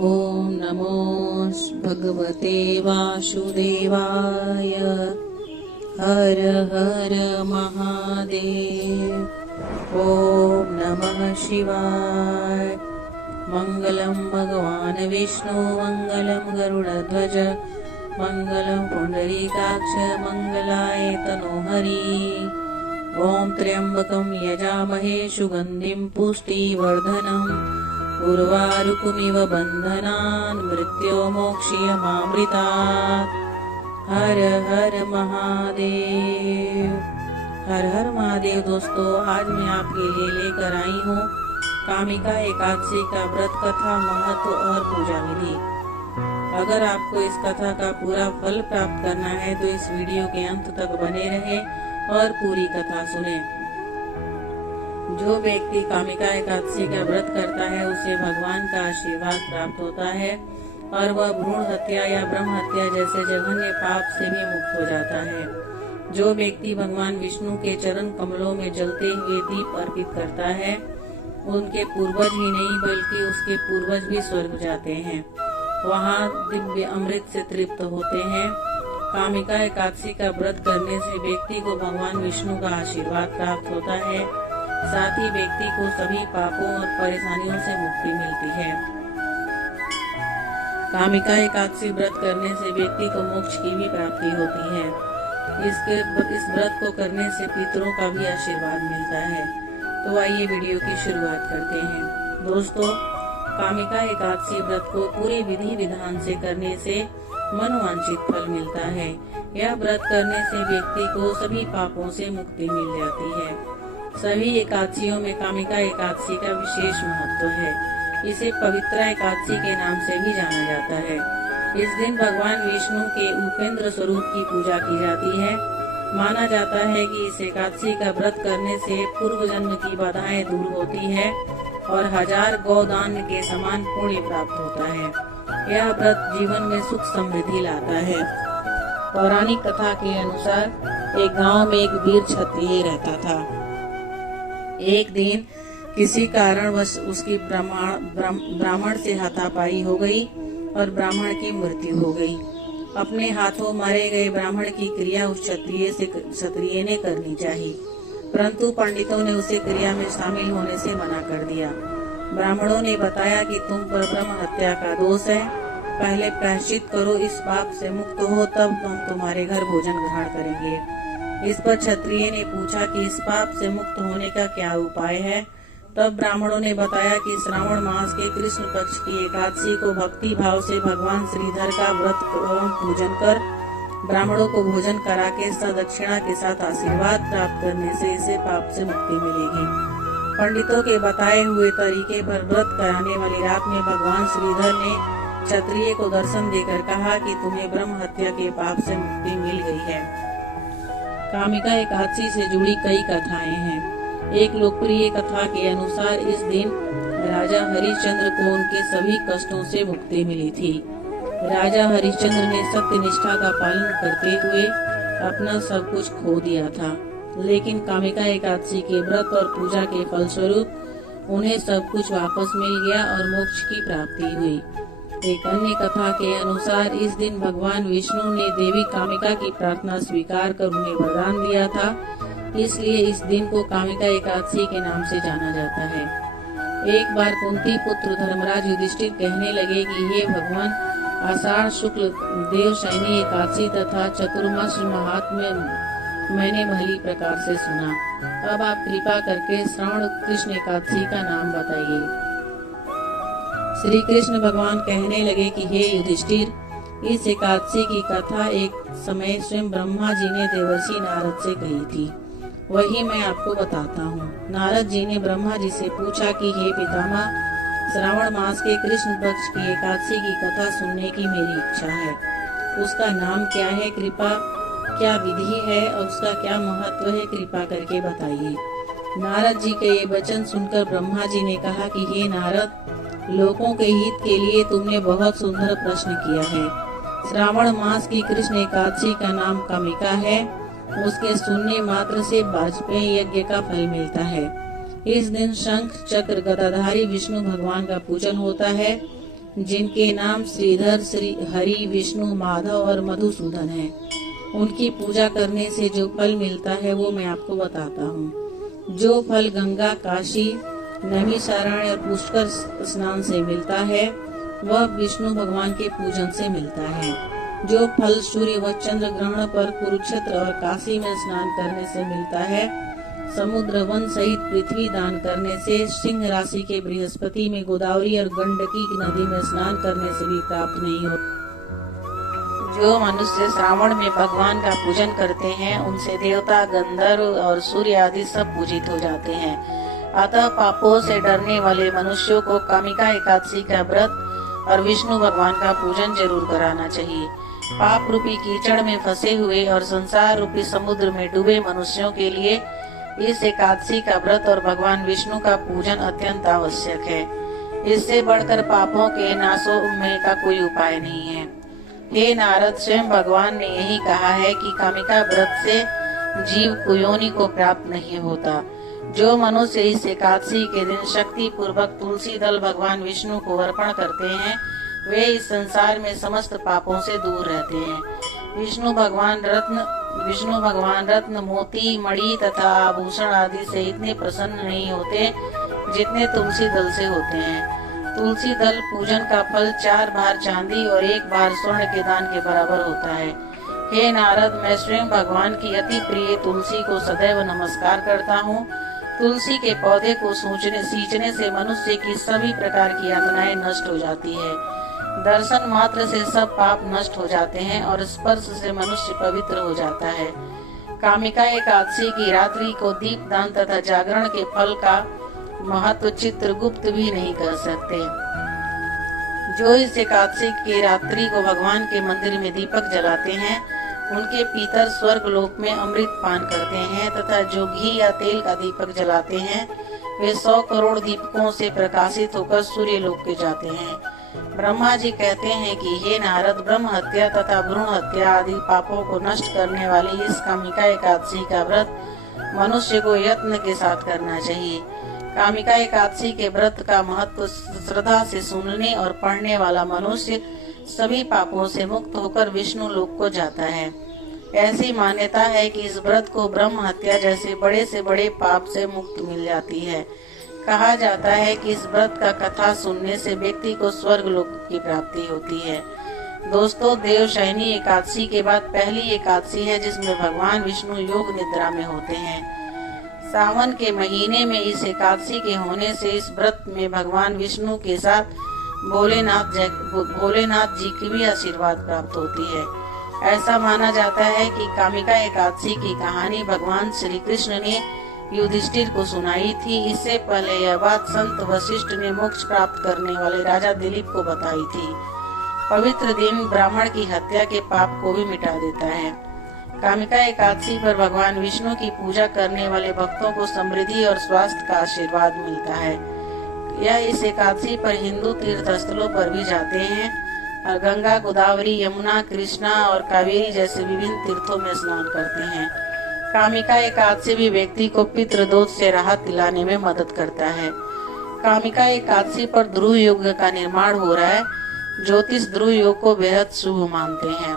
ओम नमो भगवते वासुदेवाय। हर हर महादेव। ओम नमः शिवाय। मंगलम भगवान विष्णु मंगलम गरुड़ध्वज मंगलम पुंडरीकाक्ष मंगलाय तनोहरि। ओम त्र्यंबकं यजामहे सुगंधिं पुष्टिवर्धनम् उर्वारुकमिव बन्धनान् मृत्योर्मोक्षयमामृतात्। हर हर महादेव। हर हर महादेव। दोस्तों, आज मैं आपके लिए लेकर आई हूँ कामिका एकादशी का व्रत कथा, महत्व और पूजा विधि। अगर आपको इस कथा का पूरा फल प्राप्त करना है तो इस वीडियो के अंत तक बने रहें और पूरी कथा सुनें। जो व्यक्ति कामिका एकादशी का व्रत करता है उसे भगवान का आशीर्वाद प्राप्त होता है और वह भ्रूण हत्या या ब्रह्म हत्या जैसे जघन्य पाप से भी मुक्त हो जाता है। जो व्यक्ति भगवान विष्णु के चरण कमलों में जलते हुए दीप अर्पित करता है, उनके पूर्वज ही नहीं बल्कि उसके पूर्वज भी स्वर्ग जाते हैं, वहाँ दिव्य अमृत से तृप्त होते हैं। कामिका एकादशी का व्रत करने से व्यक्ति को भगवान विष्णु का आशीर्वाद प्राप्त होता है, साथ ही व्यक्ति को सभी पापों और परेशानियों से मुक्ति मिलती है। कामिका एकादशी व्रत करने से व्यक्ति को मोक्ष की भी प्राप्ति होती है। इस व्रत को करने से पितरों का भी आशीर्वाद मिलता है। तो आइए वीडियो की शुरुआत करते हैं। दोस्तों, कामिका एकादशी व्रत को पूरे विधि विधान से करने से मनोवांछित फल मिलता है। यह व्रत करने से व्यक्ति को सभी पापों से मुक्ति मिल जाती है। सभी एकादशियों में कामिका एकादशी का विशेष महत्व है। इसे पवित्रा एकादशी के नाम से भी जाना जाता है। इस दिन भगवान विष्णु के उपेंद्र स्वरूप की पूजा की जाती है। माना जाता है कि इस एकादशी का व्रत करने से पूर्व जन्म की बाधाएं दूर होती है और 1000 गौदान के समान पुण्य प्राप्त होता है। यह व्रत जीवन में सुख समृद्धि लाता है। पौराणिक कथा के अनुसार एक गांव में एक वीर क्षत्रिय रहता था। एक दिन किसी कारणवश उसकी ब्राह्मण से हाथापाई हो गई और ब्राह्मण की मृत्यु हो गई। अपने हाथों मारे गए ब्राह्मण की क्रिया उस क्षत्रिय ने करनी चाहिए, परंतु पंडितों ने उसे क्रिया में शामिल होने से मना कर दिया। ब्राह्मणों ने बताया कि तुम पर ब्रह्म हत्या का दोष है, पहले प्रायश्चित करो, इस पाप से मुक्त हो, तब हम तुम्हारे घर भोजन ग्रहण करेंगे। इस पर क्षत्रिय ने पूछा कि इस पाप से मुक्त होने का क्या उपाय है। तब ब्राह्मणों ने बताया कि श्रावण मास के कृष्ण पक्ष की एकादशी को भक्ति भाव से भगवान श्रीधर का व्रत एवं पूजन कर ब्राह्मणों को भोजन करा के सदक्षिणा के साथ आशीर्वाद प्राप्त करने से इसे पाप से मुक्ति मिलेगी। पंडितों के बताए हुए तरीके पर व्रत कराने वाली रात में भगवान श्रीधर ने क्षत्रिय को दर्शन देकर कहा कि तुम्हें ब्रह्म हत्या के पाप से मुक्ति मिल गई है। कामिका एकादशी से जुड़ी कई कथाएं हैं। एक लोकप्रिय कथा के अनुसार इस दिन राजा हरिश्चंद्र को उनके सभी कष्टों से मुक्ति मिली थी। राजा हरिश्चंद्र ने सत्य निष्ठा का पालन करते हुए अपना सब कुछ खो दिया था, लेकिन कामिका एकादशी के व्रत और पूजा के फलस्वरूप उन्हें सब कुछ वापस मिल गया और मोक्ष की प्राप्ति हुई। एक अन्य कथा के अनुसार इस दिन भगवान विष्णु ने देवी कामिका की प्रार्थना स्वीकार कर उन्हें वरदान दिया था, इसलिए इस दिन को कामिका एकादशी के नाम से जाना जाता है। एक बार कुंती पुत्र धर्मराज युधिष्ठिर कहने लगे कि हे भगवान, आषाढ़ शुक्ल देवशयनी एकादशी तथा चतुर्मास महात्म्य मैंने भली प्रकार से सुना। अब आप कृपा करके श्रावण कृष्ण एकादशी का नाम बताइए। श्री कृष्ण भगवान कहने लगे कि हे युधिष्ठिर, इस एकादशी की कथा एक समय स्वयं ब्रह्मा जी ने देवर्षि नारद से कही थी, वही मैं आपको बताता हूँ। नारद जी ने ब्रह्मा जी से पूछा कि हे पितामह, श्रावण मास के कृष्ण पक्ष की एकादशी की कथा सुनने की मेरी इच्छा है। उसका नाम क्या है, कृपा क्या विधि है और उसका क्या महत्व है, कृपा करके बताइए। नारद जी के ये वचन सुनकर ब्रह्मा जी ने कहा कि हे नारद, लोगों के हित के लिए तुमने बहुत सुंदर प्रश्न किया है। श्रावण मास की कृष्ण एकादशी का नाम कामिका है। उसके सुनने मात्र से वाजपेयी यज्ञ का फल मिलता है। इस दिन शंख चक्र गदाधारी विष्णु भगवान का पूजन होता है। जिनके नाम श्रीधर, श्री हरि, विष्णु, माधव और मधुसूदन है। उनकी पूजा करने से जो फल मिलता है वो मैं आपको बताता हूँ। जो फल गंगा, काशी, नैमिषारण्य और पुष्कर स्नान से मिलता है वह विष्णु भगवान के पूजन से मिलता है। जो फल सूर्य व चंद्र ग्रहण पर कुरुक्षेत्र और काशी में स्नान करने से मिलता है, समुद्र, वन सहित पृथ्वी दान करने से, सिंह राशि के बृहस्पति में गोदावरी और गंडकी नदी में स्नान करने से भी प्राप्त नहीं हो। जो मनुष्य श्रावण में भगवान का पूजन करते हैं उनसे देवता, गंधर्व और सूर्य आदि सब पूजित हो जाते हैं। अतः पापों से डरने वाले मनुष्यों को कामिका एकादशी का व्रत और विष्णु भगवान का पूजन जरूर कराना चाहिए। पाप रूपी कीचड़ में फंसे हुए और संसार रूपी समुद्र में डूबे मनुष्यों के लिए इस एकादशी का व्रत और भगवान विष्णु का पूजन अत्यंत आवश्यक है। इससे बढ़कर पापों के नाशों में का कोई उपाय नहीं है। हे नारद, स्वयं भगवान ने यही कहा है कि कामिका व्रत से जीव को योनि को प्राप्त नहीं होता। जो मनुष्य इस एकादशी के दिन शक्ति पूर्वक तुलसी दल भगवान विष्णु को अर्पण करते हैं वे इस संसार में समस्त पापों से दूर रहते हैं। विष्णु भगवान रत्न, मोती, मणि तथा आभूषण आदि से इतने प्रसन्न नहीं होते जितने तुलसी दल से होते हैं। तुलसी दल पूजन का फल 4 बार चांदी और 1 बार स्वर्ण के दान के बराबर होता है। हे नारद, मैं स्वयं भगवान की अति प्रिय तुलसी को सदैव नमस्कार करता हूँ। तुलसी के पौधे को सींचने से मनुष्य की सभी प्रकार की यातनाएं नष्ट हो जाती है। दर्शन मात्र से सब पाप नष्ट हो जाते हैं और स्पर्श से मनुष्य पवित्र हो जाता है। कामिका एकादशी की रात्रि को दीप दान तथा जागरण के फल का महत्व चित्रगुप्त भी नहीं कर सकते। जो इस एकादशी की रात्रि को भगवान के मंदिर में दीपक जलाते हैं उनके पितर स्वर्ग लोक में अमृत पान करते हैं तथा जो घी या तेल का दीपक जलाते हैं वे 100 करोड़ दीपकों से प्रकाशित होकर सूर्य लोक के जाते हैं। ब्रह्मा जी कहते हैं कि हे नारद, ब्रह्म हत्या तथा भ्रूण हत्या आदि पापों को नष्ट करने वाली इस कामिका एकादशी का व्रत मनुष्य को यत्न के साथ करना चाहिए। कामिका एकादशी के व्रत का महत्व श्रद्धा से सुनने और पढ़ने वाला मनुष्य सभी पापों से मुक्त होकर विष्णु लोक को जाता है। ऐसी मान्यता है कि इस व्रत को ब्रह्म हत्या जैसे बड़े से बड़े पाप से मुक्ति मिल जाती है। कहा जाता है कि इस व्रत का कथा सुनने से व्यक्ति को स्वर्ग लोक की प्राप्ति होती है। दोस्तों, देवशयनी एकादशी के बाद पहली एकादशी है जिसमें भगवान विष्णु योग निद्रा में होते हैं। सावन के महीने में इस एकादशी के होने से इस व्रत में भगवान विष्णु के साथ भोलेनाथ जी की भी आशीर्वाद प्राप्त होती है। ऐसा माना जाता है कि कामिका एकादशी की कहानी भगवान श्री कृष्ण ने युधिष्ठिर को सुनाई थी। इससे पहले यह बात संत वशिष्ठ ने मोक्ष प्राप्त करने वाले राजा दिलीप को बताई थी। पवित्र दिन ब्राह्मण की हत्या के पाप को भी मिटा देता है। कामिका एकादशी पर भगवान विष्णु की पूजा करने वाले भक्तों को समृद्धि और स्वास्थ्य का आशीर्वाद मिलता है। यह इस एकादशी पर हिंदू तीर्थ स्थलों पर भी जाते हैं और गंगा, गोदावरी, यमुना, कृष्णा और कावेरी जैसे विभिन्न तीर्थों में स्नान करते हैं। कामिका एकादशी भी व्यक्ति को पितृदोष से राहत दिलाने में मदद करता है। कामिका एकादशी पर ध्रुव योग का निर्माण हो रहा है। ज्योतिष ध्रुव योग को बेहद शुभ मानते हैं।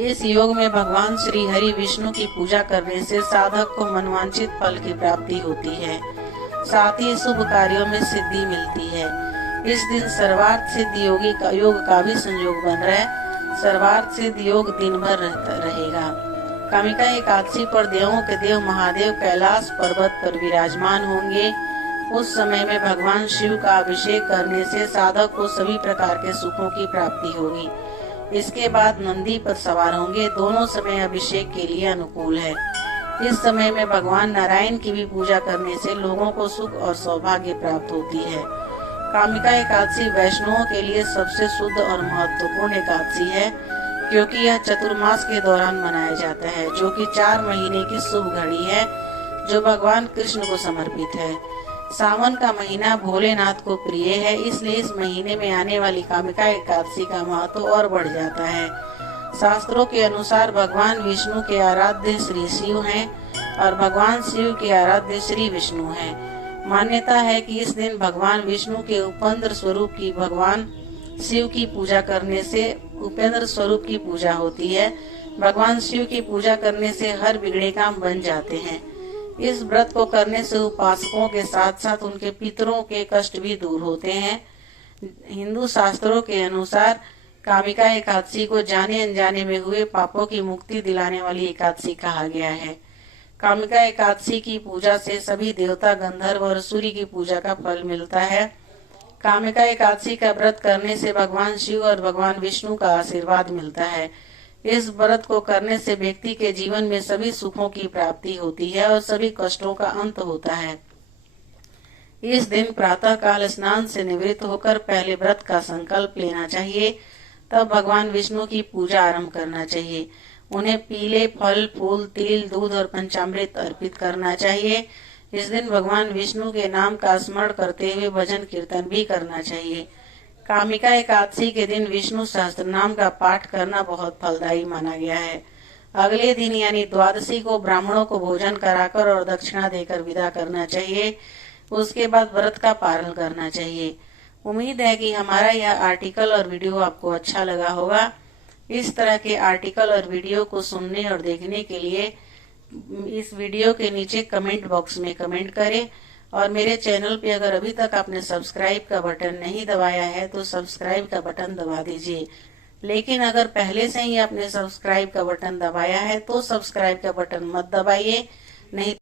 इस योग में भगवान श्री हरि विष्णु की पूजा करने से साधक को मनवांछित फल की प्राप्ति होती है। साथ ही शुभ कार्यों में सिद्धि मिलती है। इस दिन सर्वार्थ सिद्ध योग का भी संयोग बन रहा है। सर्वार्थ सिद्ध योग दिन भर रहेगा। कामिका एकादशी पर देवों के देव महादेव कैलाश पर्वत पर विराजमान होंगे। उस समय में भगवान शिव का अभिषेक करने से साधक को सभी प्रकार के सुखों की प्राप्ति होगी। इसके बाद नंदी पर सवार होंगे। दोनों समय अभिषेक के लिए अनुकूल है। इस समय में भगवान नारायण की भी पूजा करने से लोगों को सुख और सौभाग्य प्राप्त होती है। कामिका एकादशी वैष्णवों के लिए सबसे शुद्ध और महत्वपूर्ण एकादशी है क्योंकि यह चतुर्मास के दौरान मनाया जाता है, जो कि 4 महीने की शुभ घड़ी है जो भगवान कृष्ण को समर्पित है। सावन का महीना भोलेनाथ को प्रिय है, इसलिए इस महीने में आने वाली कामिका एकादशी का महत्व और बढ़ जाता है। शास्त्रों के अनुसार भगवान विष्णु के आराध्य श्री शिव हैं और भगवान शिव के आराध्य श्री विष्णु हैं। मान्यता है कि इस दिन भगवान विष्णु के उपेंद्र स्वरूप की भगवान शिव की पूजा करने से उपेंद्र स्वरूप की पूजा होती है। भगवान शिव की पूजा करने से हर बिगड़े काम बन जाते हैं। इस व्रत को करने से उपासकों के साथ साथ उनके पितरों के कष्ट भी दूर होते हैं। हिंदू शास्त्रों के अनुसार कामिका एकादशी को जाने अनजाने में हुए पापों की मुक्ति दिलाने वाली एकादशी कहा गया है। कामिका एकादशी की पूजा से सभी देवता, गंधर्व और सूर्य की पूजा का फल मिलता है। कामिका एकादशी का व्रत करने से भगवान शिव और भगवान विष्णु का आशीर्वाद मिलता है। इस व्रत को करने से व्यक्ति के जीवन में सभी सुखों की प्राप्ति होती है और सभी कष्टों का अंत होता है। इस दिन प्रातः काल स्नान से निवृत्त होकर पहले व्रत का संकल्प लेना चाहिए, तब भगवान विष्णु की पूजा आरंभ करना चाहिए। उन्हें पीले फल, फूल, तिल, दूध और पंचामृत अर्पित करना चाहिए। इस दिन भगवान विष्णु के नाम का स्मरण करते हुए भजन कीर्तन भी करना चाहिए। कामिका एकादशी के दिन विष्णु सहस्त्र नाम का पाठ करना बहुत फलदायी माना गया है। अगले दिन यानी द्वादशी को ब्राह्मणों को भोजन कराकर और दक्षिणा देकर विदा करना चाहिए। उसके बाद व्रत का पालन करना चाहिए। उम्मीद है कि हमारा यह आर्टिकल और वीडियो आपको अच्छा लगा होगा। इस तरह के आर्टिकल और वीडियो को सुनने और देखने के लिए इस वीडियो के नीचे कमेंट बॉक्स में कमेंट करें और मेरे चैनल पे अगर अभी तक आपने सब्सक्राइब का बटन नहीं दबाया है तो सब्सक्राइब का बटन दबा दीजिए। लेकिन अगर पहले से ही आपने सब्सक्राइब का बटन दबाया है तो सब्सक्राइब का बटन मत दबाइए, नहीं